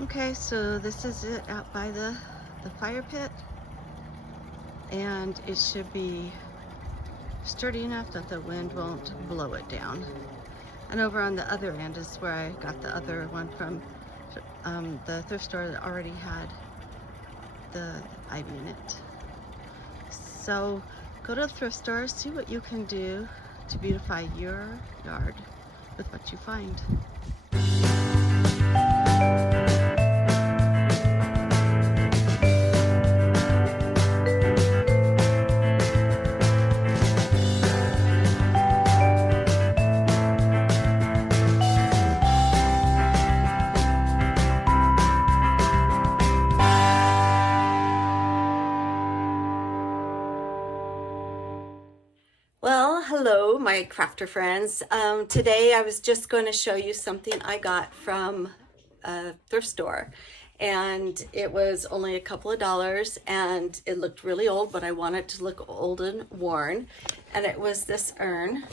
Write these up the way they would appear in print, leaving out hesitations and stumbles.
Okay, so this is it out by the fire pit, and it should be sturdy enough that the wind won't blow it down. And over on the other end is where I got the other one from, the thrift store that already had the ivy in it. So go to the thrift store, see what you can do to beautify your yard with what you find. Well, hello, my crafter friends. Today I was just going to show you something I got from a thrift store, and it was only a couple of dollars, and it looked really old, but I wanted to look old and worn. And it was this urn,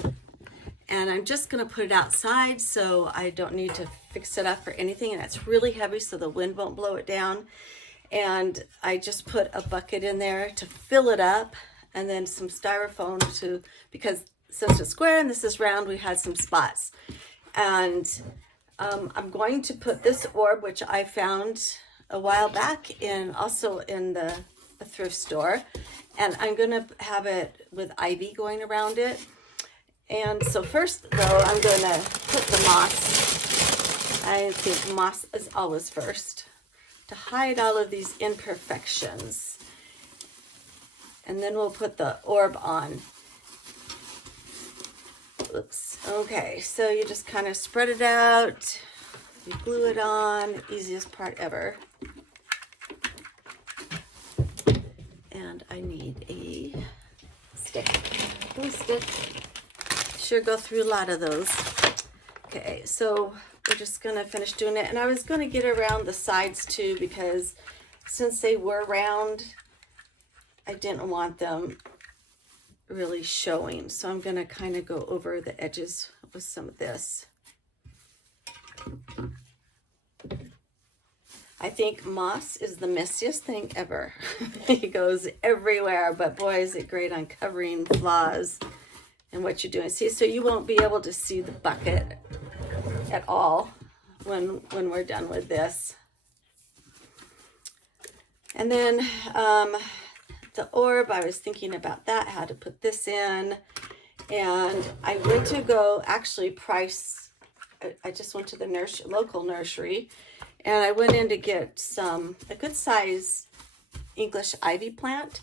and I'm just going to put it outside so I don't need to fix it up or anything. And it's really heavy so the wind won't blow it down. And I just put a bucket in there to fill it up, and then some styrofoam because since it's square and this is round, we had some spots. And I'm going to put this orb, which I found a while back also in the thrift store, and I'm gonna have it with ivy going around it. And so first though, I'm gonna put the moss. I think moss is always first, to hide all of these imperfections. And then we'll put the orb on. Oops. Okay, so you just kind of spread it out. You glue it on, easiest part ever. And I need a stick, glue stick. Sure go through a lot of those. Okay, so we're just gonna finish doing it. And I was gonna get around the sides too, because since they were round, I didn't want them really showing. So I'm gonna kind of go over the edges with some of this. I think moss is the messiest thing ever. It goes everywhere, but boy, is it great on covering flaws and what you're doing. See, so you won't be able to see the bucket at all when we're done with this. And then the orb, I was thinking about that, how to put this in. And I went to go actually I just went to the local nursery, and I went in to get a good size English ivy plant,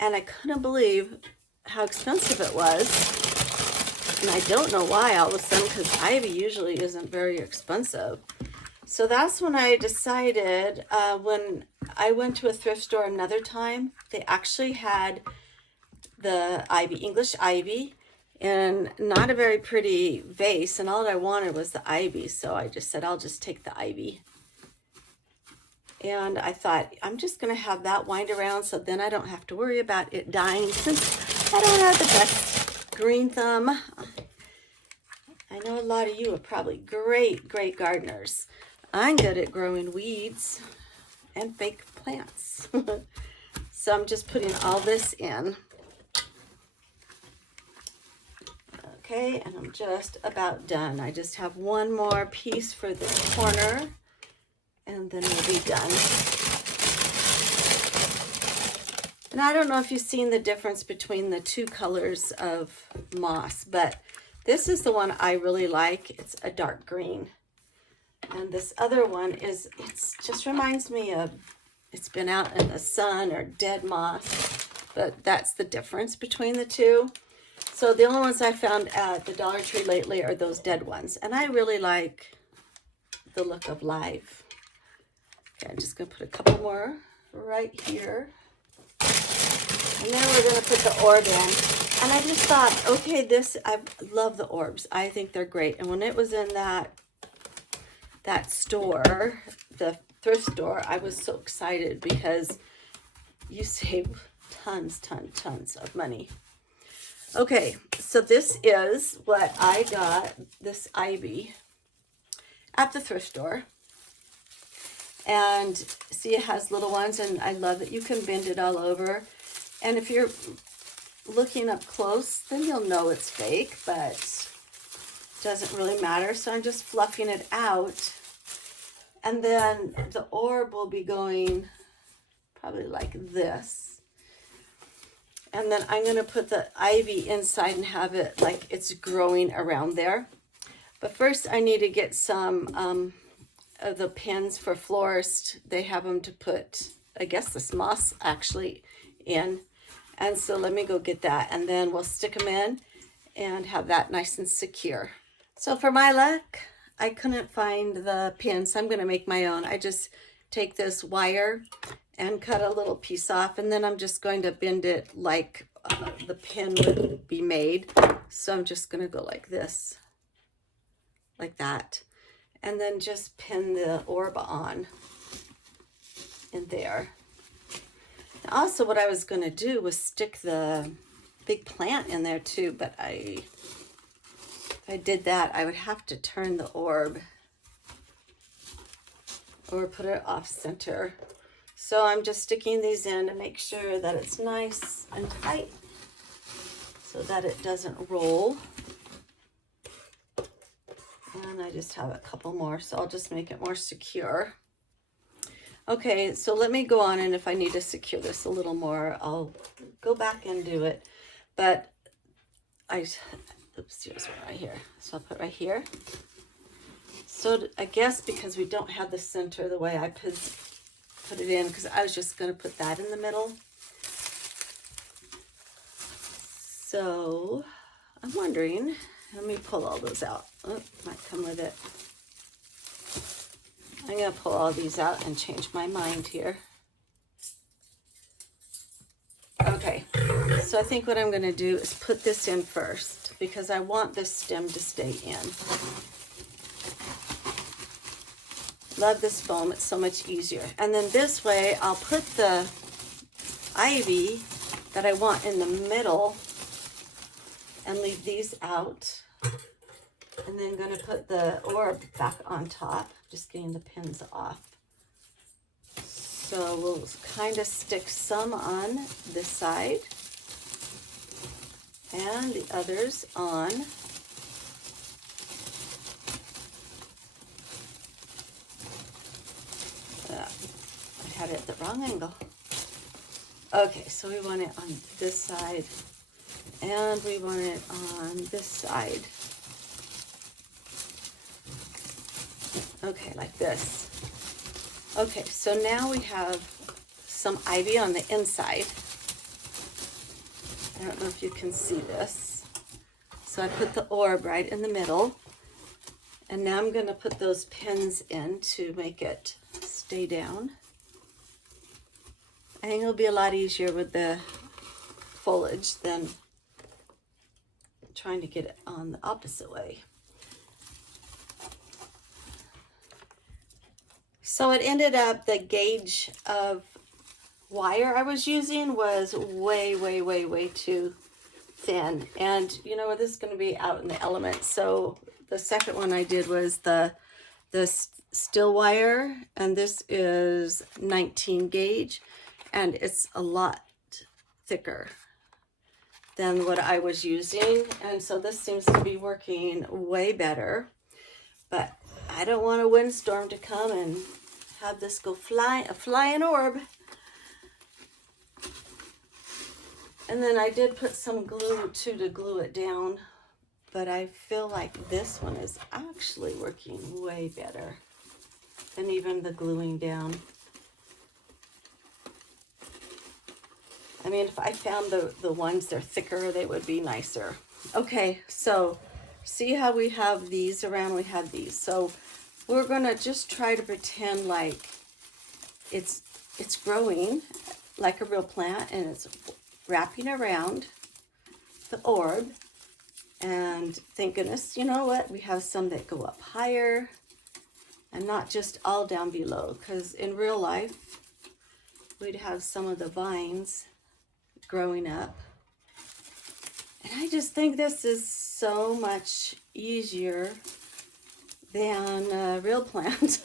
and I couldn't believe how expensive it was. And I don't know why all of a sudden, because ivy usually isn't very expensive. So that's when I decided, when I went to a thrift store another time, they actually had the English ivy, and not a very pretty vase, and all I wanted was the ivy. So I just said, I'll just take the ivy. And I thought, I'm just gonna have that wind around so then I don't have to worry about it dying, since I don't have the best green thumb. I know a lot of you are probably great gardeners. I'm good at growing weeds and fake plants. So I'm just putting all this in. Okay, and I'm just about done. I just have one more piece for this corner, and then we'll be done. And I don't know if you've seen the difference between the two colors of moss, but this is the one I really like. It's a dark green. And this other one it just reminds me of, it's been out in the sun or dead moss, but that's the difference between the two. So the only ones I found at the Dollar Tree lately are those dead ones. And I really like the look of live. Okay, I'm just gonna put a couple more right here. And then we're gonna put the orb in. And I just thought, okay, I love the orbs. I think they're great. And when it was in that store, the thrift store, I was so excited because you save tons of money. Okay, so this is what I got, this ivy, at the thrift store. And see, it has little ones, and I love that you can bend it all over. And if you're looking up close, then you'll know it's fake, but it doesn't really matter. So I'm just fluffing it out. And then the orb will be going probably like this. And then I'm going to put the ivy inside and have it like it's growing around there. But first I need to get some of the pins for florists. They have them to put, I guess, this moss actually in. And so let me go get that, and then we'll stick them in and have that nice and secure. So for my luck, I couldn't find the pins, so I'm going to make my own. I just take this wire and cut a little piece off, and then I'm just going to bend it like the pin would be made. So I'm just going to go like this, like that, and then just pin the orb on in there. Also, what I was going to do was stick the big plant in there too, but if I did that, I would have to turn the orb or put it off center. So I'm just sticking these in to make sure that it's nice and tight so that it doesn't roll. And I just have a couple more, so I'll just make it more secure. Okay, so let me go on, and if I need to secure this a little more, I'll go back and do it. But oops, here's one right here. So I'll put right here. So I guess because we don't have the center the way I put it in, because I was just going to put that in the middle. So I'm wondering, let me pull all those out. Oh, might come with it. I'm going to pull all these out and change my mind here. Okay, so I think what I'm going to do is put this in first because I want this stem to stay in. Love this foam, it's so much easier. And then this way I'll put the ivy that I want in the middle and leave these out. And then going to put the orb back on top, just getting the pins off. So we'll kind of stick some on this side and the others on. I had it at the wrong angle. Okay, so we want it on this side and we want it on this side. Okay, like this. Okay, so now we have some ivy on the inside. I don't know if you can see this. So I put the orb right in the middle. And now I'm going to put those pins in to make it stay down. I think it'll be a lot easier with the foliage than trying to get it on the opposite way. So it ended up the gauge of wire I was using was way, way, way, way too thin. And you know what, this is going to be out in the elements. So the second one I did was the still wire, and this is 19 gauge, and it's a lot thicker than what I was using. And so this seems to be working way better, but I don't want a windstorm to come and have this go a flying orb. And then I did put some glue too to glue it down, but I feel like this one is actually working way better than even the gluing down. I mean, if I found the ones that are thicker, they would be nicer. Okay, so see how we have these around? We have these. So we're gonna just try to pretend like it's growing like a real plant, and it's wrapping around the orb. And thank goodness, you know what? We have some that go up higher and not just all down below, because in real life, we'd have some of the vines growing up. And I just think this is so much easier than a real plant.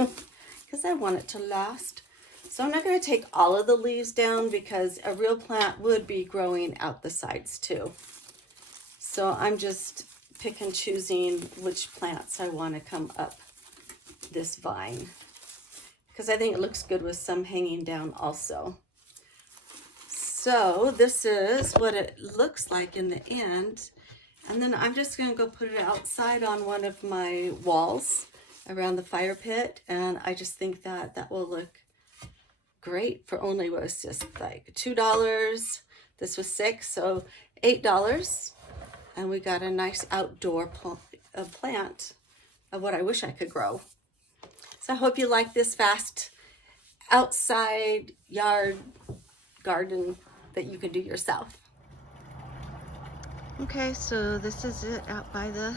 because I want it to last. So I'm not going to take all of the leaves down because a real plant would be growing out the sides too. So I'm just pick and choosing which plants I want to come up this vine, because I think it looks good with some hanging down also. So this is what it looks like in the end. And then I'm just going to go put it outside on one of my walls around the fire pit. And I just think that that will look great for only, what was just like $2. This was $6, so $8. And we got a nice outdoor plant of what I wish I could grow. So I hope you like this fast outside yard garden that you can do yourself. Okay, so this is it out by the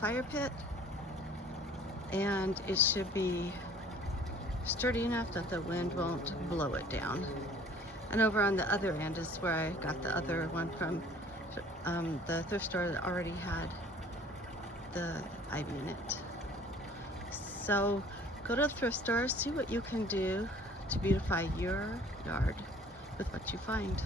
fire pit, and it should be sturdy enough that the wind won't blow it down. And over on the other end is where I got the other one from the thrift store that already had the ivy in it. So go to the thrift store, see what you can do to beautify your yard with what you find.